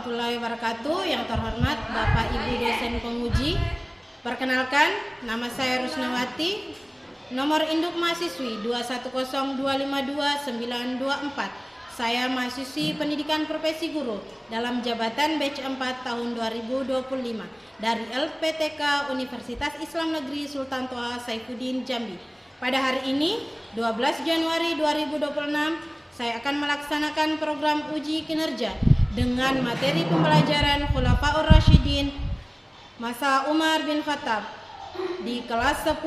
warahmatullahi wabarakatuh. Yang terhormat Bapak Ibu dosen penguji. Perkenalkan, nama saya Rusnawati. Nomor induk mahasiswi 210252924. Saya mahasiswi pendidikan profesi guru dalam jabatan batch 4 tahun 2025 dari LPTK Universitas Islam Negeri Sultan Toha Saifuddin Jambi. Pada hari ini, 12 Januari 2026, saya akan melaksanakan program uji kinerja dengan materi pembelajaran Khulafaur Rasyidin masa Umar bin Khattab di kelas 10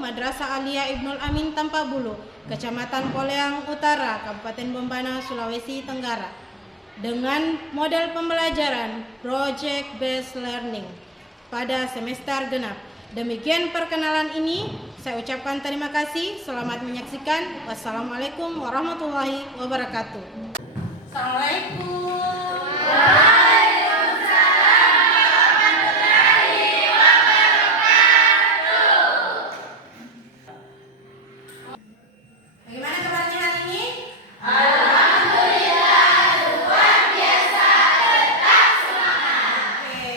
Madrasah Aliyah Ibnul Amin Tampabulu, Kecamatan Poleang Utara, Kabupaten Bombana, Sulawesi Tenggara, dengan model pembelajaran Project Based Learning pada semester genap. Demikian perkenalan ini, saya ucapkan terima kasih. Selamat menyaksikan. Wassalamualaikum warahmatullahi wabarakatuh. Assalamualaikum. Bagaimana kabarnya hari ini? Alhamdulillah, luar biasa, tetap semangat. Oke.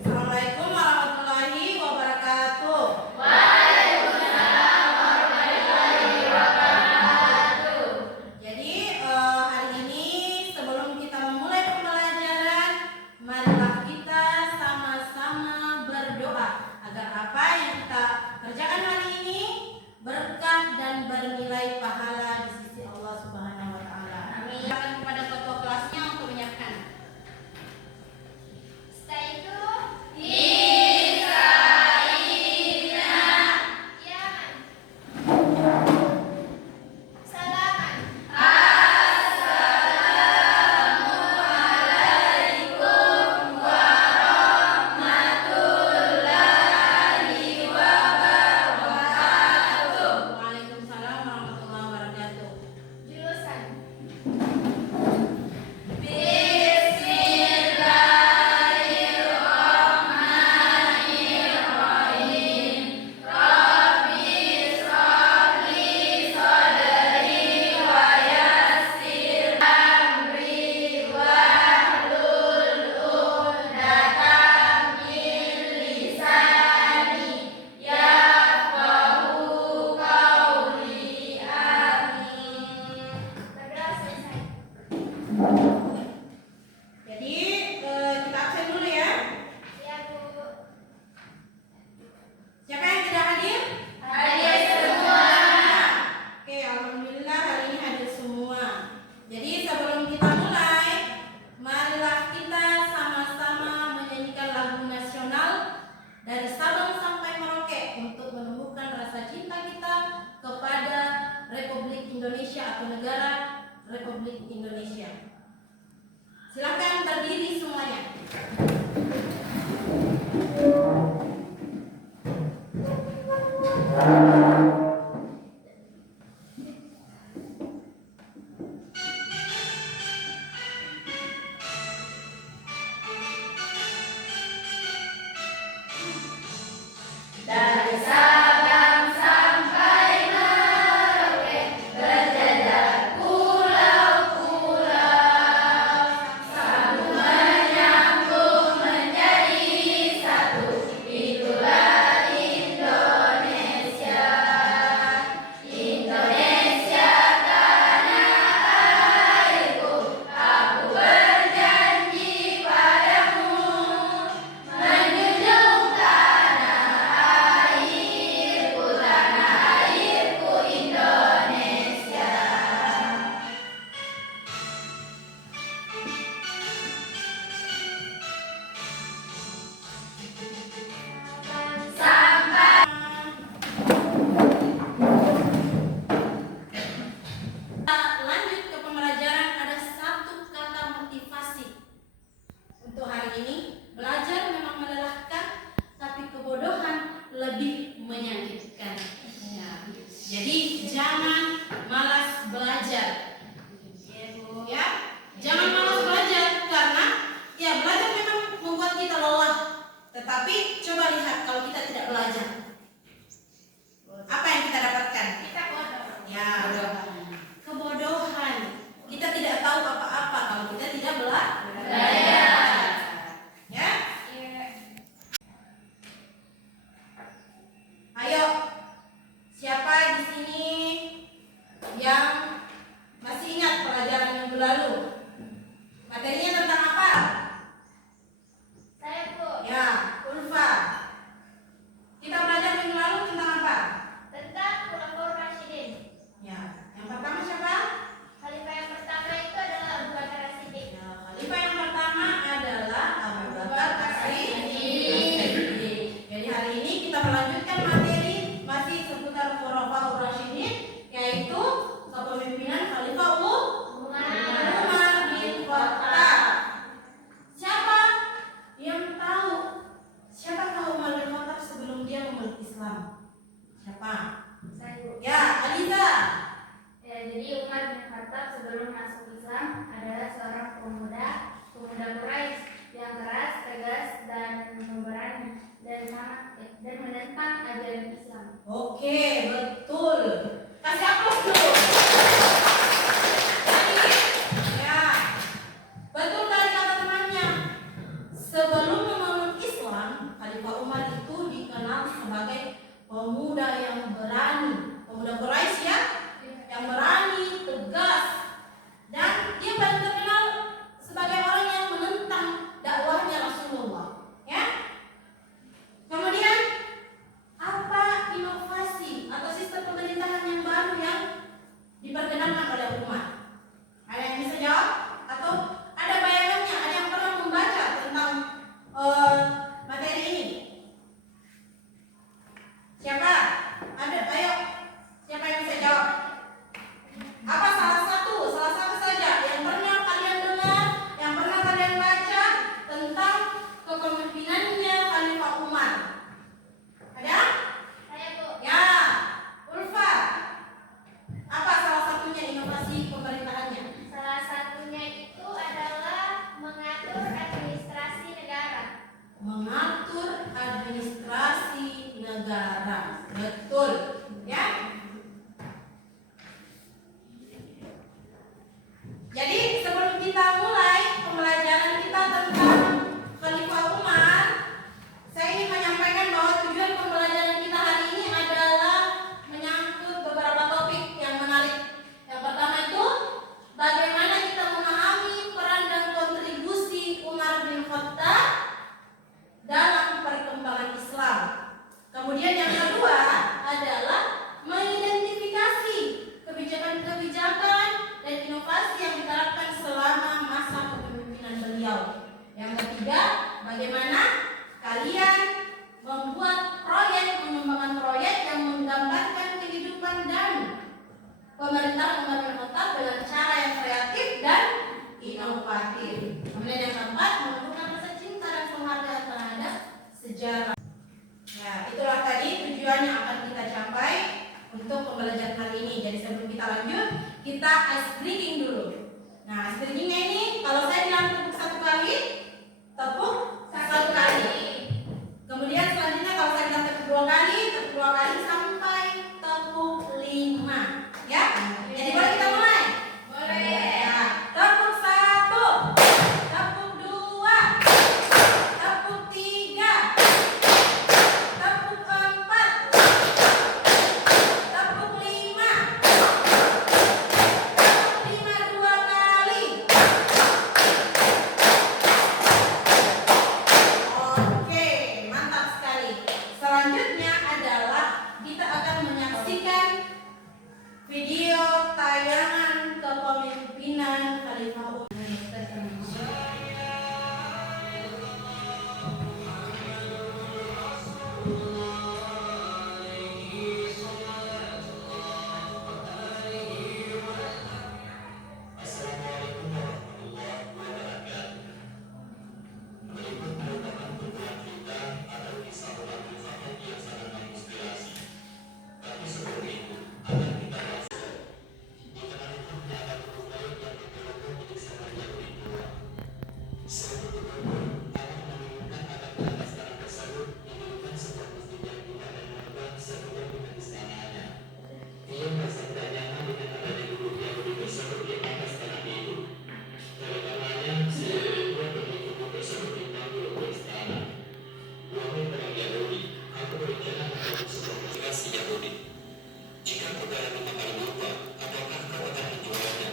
Assalamualaikum warahmatullahi wabarakatuh. Waalaikumsalam warahmatullahi wabarakatuh. Jadi hari ini sebelum kita memulai pembelajaran, marilah kita sama-sama berdoa agar apa yang kita kerjakan hari ini berkah dan bernilai pahala di sisi Allah Subhanahu wa taala. Amin. Silakan kepada ketua kelasnya untuk menyiapkan. Setelah itu Waalaikumsalam warahmatullahi wabarakatuh. Jurusan Jadi kita absen dulu ya. Iya, Bu. Siapa yang tidak hadir? Hadir semua. Oke, alhamdulillah hari ini hadir semua. Jadi sebelum kita mulai, marilah kita sama-sama menyanyikan lagu nasional dari Sabang sampai Merauke untuk menumbuhkan rasa cinta kita kepada Republik Indonesia atau negara Republik Indonesia. Silakan berdiri semuanya. Dari Sabang sampai Merauke berjejak pulau-pulau, sambung menyambung menjadi satu, itulah Indonesia. Khattab sebelum masuk Islam adalah seorang pemuda Quraisy yang keras, tegas, dan pemberani dan menentang ajaran Islam. Oke, betul. Kasih aplaus dulu. Ya, betul tadi kata temannya. Sebelum memeluk Islam, Khalifah Umar itu dikenal sebagai pemuda yang berani, pemuda Quraisy ya, yang berani, tegas, dan dia paling terkenal sebagai orang yang menentang dakwahnya Rasulullah. Ya. Kemudian apa inovasi atau sistem pemerintahan yang baru yang diperkenalkan oleh Umar? Ada yang bisa jawab? Atau ada bayangannya? Ada yang pernah membaca tentang materi ini? Siapa? Ada? Ayo. Siapa yang bisa jawab? Apa salah satu saja yang pernah kalian dengar, yang pernah kalian baca tentang kepemimpinannya Khalifah Umar? Ada? Saya, Bu. Ya, Ulfa. Apa salah satunya inovasi pemerintahannya? Salah satunya itu adalah mengatur administrasi negara. Mengatur administrasi negara. Betul, ya. Jadi sebelum kita mulai pembelajaran kita tentang Khalifah Umar, saya ingin menyampaikan bahwa tujuan pembelajaran kita hari ini adalah menyangkut beberapa topik yang menarik. Yang pertama itu, bagaimana kita memahami peran dan kontribusi Umar bin Khattab dalam perkembangan Islam. Kemudian yang kedua adalah mengidentifikasi kebijakan-kebijakan dan inovasi yang diterapkan selama masa kepemimpinan beliau. Yang ketiga, bagaimana kalian membuat proyek, mengembangkan proyek yang menggambarkan kehidupan dan pemerintahan Umar bin Khattab dengan cara yang kreatif dan inovatif. Kemudian yang keempat, menumbuhkan rasa cinta dan penghargaan terhadap sejarah. Ya, itulah tadi tujuan yang akan kita capai untuk pembelajaran hari ini. Jadi sebelum kita lanjut, kita ice breaking dulu. Nah, ice breakingnya ini, kalau saya bilang tepuk satu kali, tepuk satu kali. Kemudian selanjutnya kalau saya bilang tepuk dua kali sampai tepuk 5. Ya, jadi boleh kita mulai? Boleh. Ya, tepuk 1, tepuk 2, tepuk 3, tepuk 4, tepuk 5, tepuk 5 2 kali. Oke, mantap sekali. Selanjutnya adalah kita akan menyaksikan video tayangan kepemimpinan Khalifah Umar. Assalamualaikum warahmatullahi wabarakatuh. Berikut merupakan kumpulan kita atau kisah Umar bin Khattab yang sangat menginspirasi. Tapi sebelum itu, akan kita masuk. Di tengah hidupnya ada buku baik yang dipilih menjadi seorang Yahudi tua. Sebelum berkumpul, Allah menginginkan agar di atas tanah tersebut didirikan sebuah masjid yang indah dan megah sesuai dengan istananya. Ia merasa tidak nyaman dengan adanya guru Yahudi tersebut di atas tanah itu. Oleh karenanya, si Yahudi tua pengikut tersebut dipanggil ke istana. Wahai orang Yahudi, aku berencana membangun sebuah masjid si Yahudi. Jika kau dalam mengenal lupa, apakah kau akan menjualnya?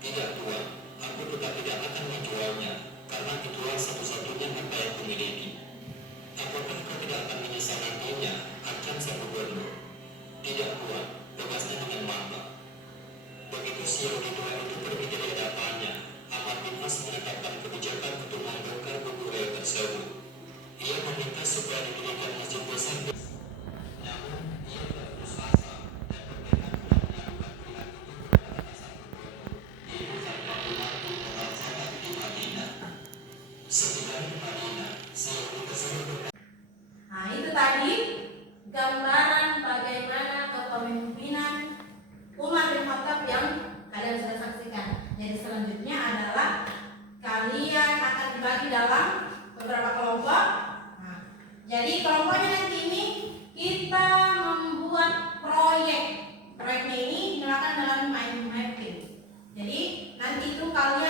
Tidak, Tuan. Aku tetap tidak akan menjualnya, karena itulah satu-satunya harta yang kumiliki. Apakah kau tidak akan menyesal nantinya? Akan sang gubernur. Tidak, Tuan. Tegasnya dengan mata. Begitu si Yahudi tua itu pergi dari hadapannya, Amr bin As menetapkan kebijakan untuk membongkar kuburan tersebut. Ia meminta supaya didirikan masjid besar. Namun, ia tidak putus asa dan bertekad untuk mengadukan pilihan itu kepada atasan gubernur, yaitu Khalifah Umar bin Khattab di Madinah. Setiba di Madinah, si Yahudi tersebut Nah, itu tadi gambaran bagaimana kepemimpinan Umar bin Khattab yang kalian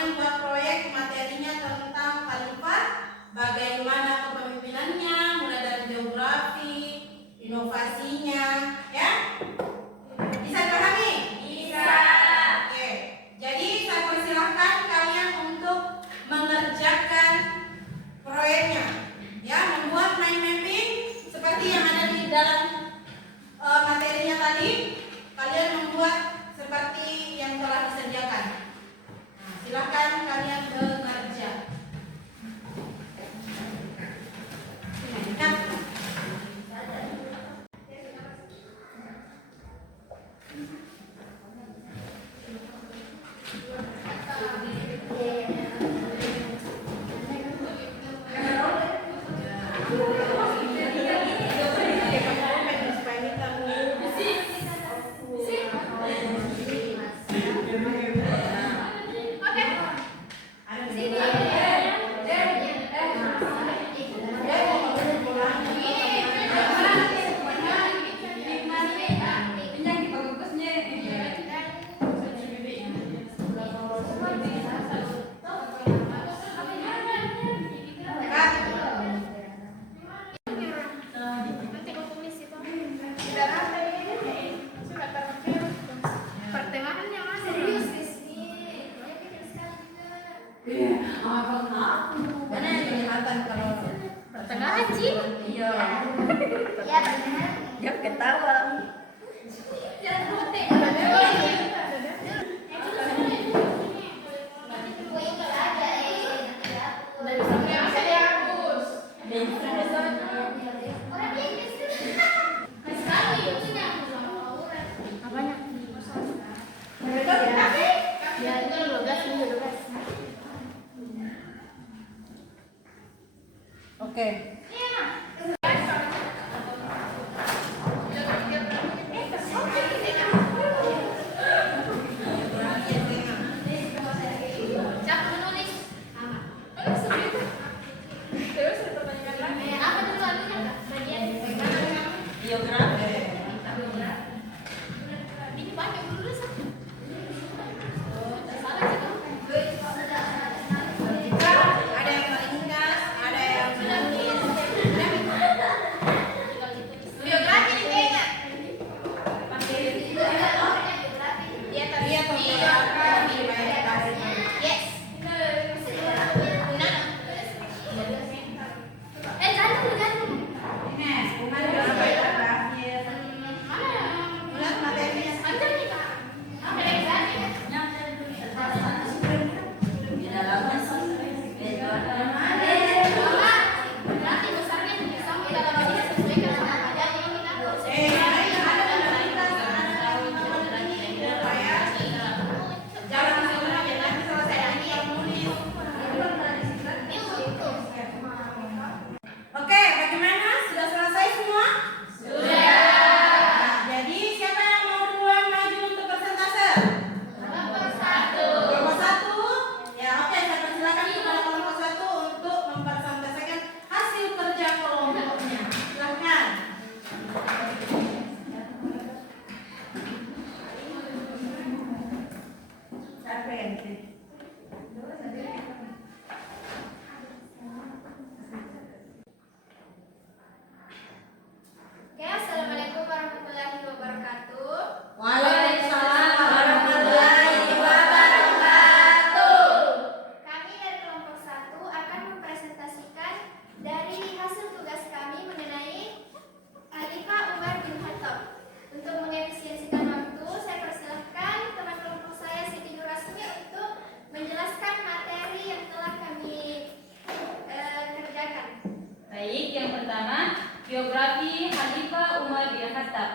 kalian buat proyek materinya tentang khalifah, bagaimana kepemimpinannya, mulai dari geografi, inovasinya, ya. Bisa dipahami? Bisa. Oke. Jadi saya persilahkan kalian untuk mengerjakan proyeknya, ya, membuat mind mapping seperti yang ada di dalam materinya tadi. Kalian membuat seperti yang telah disediakan. Nah, silakan kalian bekerja. Nah, mana yang kelihatan kalau Pertengahan sih. iya. Ya benar. Dia ketawa. Jangan putih. Oke. Siapa menulis? Apa dulu anunya? Bagian Biografi. ini banyak dulu satu. Salah sih Ada yang meringkas, ada yang menulis. biografi ini kayaknya. Dia tadi. Iya, fotografi, banyak kasihnya. Yes. Jangan. Melihat materinya. Di dalamnya sih. Nanti besarnya sama dalam ini sesuaikan sama pajak yang kita harus. Ada meringkas, ada ini supaya jangan langsung aja nanti selesai nanti yang menulis. Oke, bagaimana? Sudah selesai semua? Sudah. Nah, jadi siapa yang mau duluan maju untuk persentase? Kelompok satu. Ya, oke, saya persilakan kepada kelompok satu untuk mempersentasekan hasil kerja kelompoknya. Silakan. Siapa yang Oke, assalamualaikum warahmatullahi wabarakatuh. Waalaikumsalam warahmatullahi wabarakatuh. Kami dari kelompok 1 akan mempresentasikan dari hasil tugas kami mengenai Khalifah Umar bin Khattab. Untuk mengefisiensikan waktu, saya persilahkan teman kelompok saya Siti Nurasmi untuk menjelaskan materi yang telah kami kerjakan. Baik, yang pertama, biografi Khalifah Umar bin Khattab.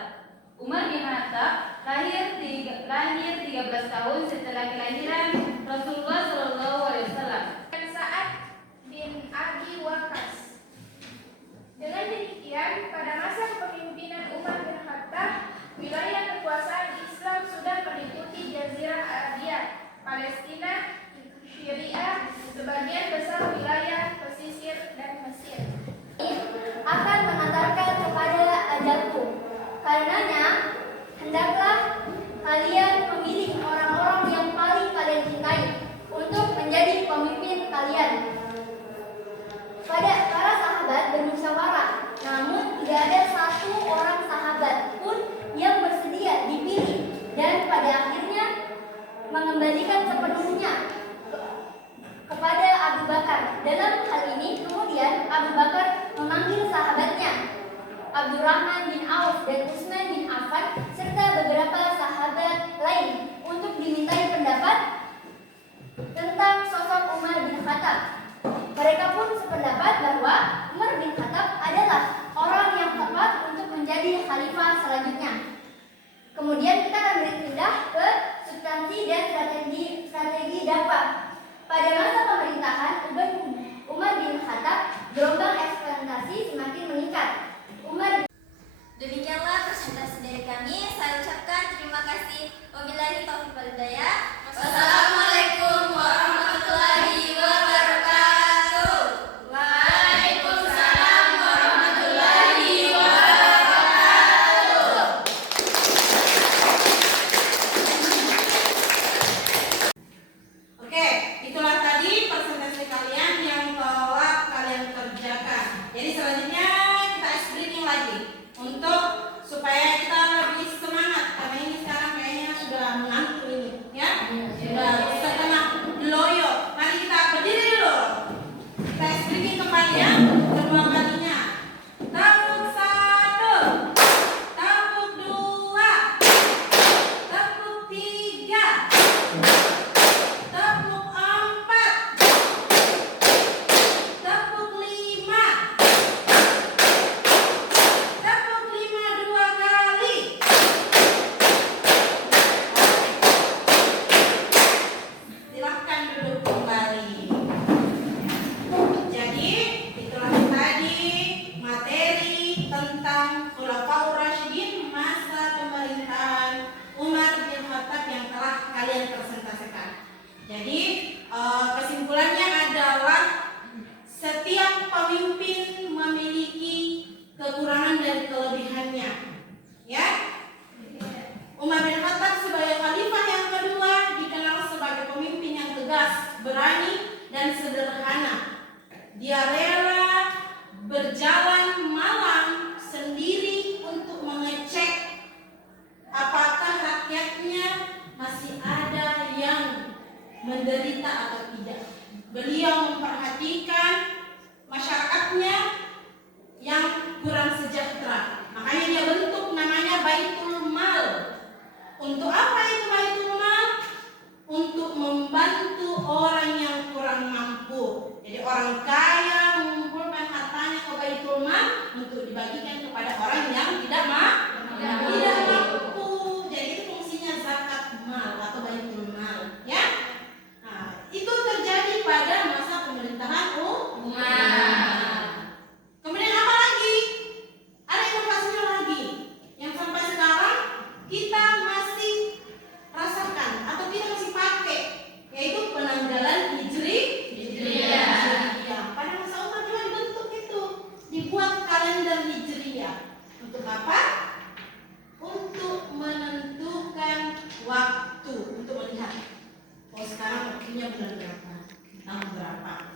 Umar bin Khattab lahir 13 tahun setelah kelahiran Rasulullah SAW. Sa'ad bin Abi Waqqas. Dengan demikian, pada masa kepemimpinan Umar bin Khattab, wilayah kekuasaan Islam sudah meliputi Jazirah Arabia, Palestina, Syria, sebagian besar wilayah pesisir dan Mesir. Akan mengantarkan kepada ajalku. Karenanya, hendaklah kalian memilih orang-orang yang paling kalian cintai untuk menjadi Abdurrahman bin Auf dan Utsman bin Affan serta beberapa sahabat lain untuk dimintai pendapat tentang sosok Umar bin Khattab. Mereka pun sependapat bahwa Umar bin Khattab adalah orang yang tepat untuk menjadi khalifah selanjutnya. Kemudian kita akan berpindah ke substansi dan strategi dakwah. Pada masa pemerintahan Umar bin Khattab, gelombang eksploitasi semakin meningkat. Demikianlah presentasi dari kami. Saya ucapkan terima kasih. Wabillahi taufiq wal hidayah. Wassalamualaikum warahmatullahi wabarakatuh. Waalaikumsalam warahmatullahi wabarakatuh. Oke, itulah tadi presentasi kalian yang telah kalian kerjakan. Jadi selanjutnya kita ice breaking lagi untuk supaya kita lebih semangat karena ini sekarang kayaknya sudah mengantuk ini, ya? Sudah setengah loyo. Mari kita berdiri dulu. Kita ice breaking kembali ya, kedua kalinya. Tepuk 1, tepuk 2, tepuk 3. Tepuk 4, tepuk 5, tepuk 5 dua kali. Silahkan duduk kembali. Jadi itulah tadi materi tentang Khulafaur Rasyidin, masa pemerintahan Umar bin Khattab yang telah kalian presentasikan. Jadi kesimpulannya adalah setiap pemimpin memiliki kekurangan dan kelebihannya. Ya, Umar bin Khattab sebagai khalifah yang kedua dikenal sebagai pemimpin yang tegas, berani, dan sederhana. Dia rela berjalan malam sendiri untuk mengecek apakah rakyatnya masih ada yang menderita atau tidak. Beliau memperhatikan masyarakatnya yang kurang sejahtera. Makanya dia bentuk namanya Baitul Mal. Untuk apa itu Baitul Mal? Untuk membantu orang yang kurang mampu. Jadi orang kaya mengumpulkan hartanya ke Baitul Mal untuk dibagikan kepada orang yang tidak mampu. Jadi itu fungsinya zakat mal atau Baitul Mal, ya. Nah, itu terjadi pada masa pemerintahan Umar. Kemudian apa lagi? Ada inovasinya lagi yang sampai sekarang kita masih rasakan atau kita masih pakai, yaitu penanggalan Hijriyah. Pada masa Umar juga dibentuk itu, dibuat kalender Hijriyah. Untuk apa? Untuk menentukan waktu, untuk melihat oh sekarang waktunya bulan berapa, tahun berapa.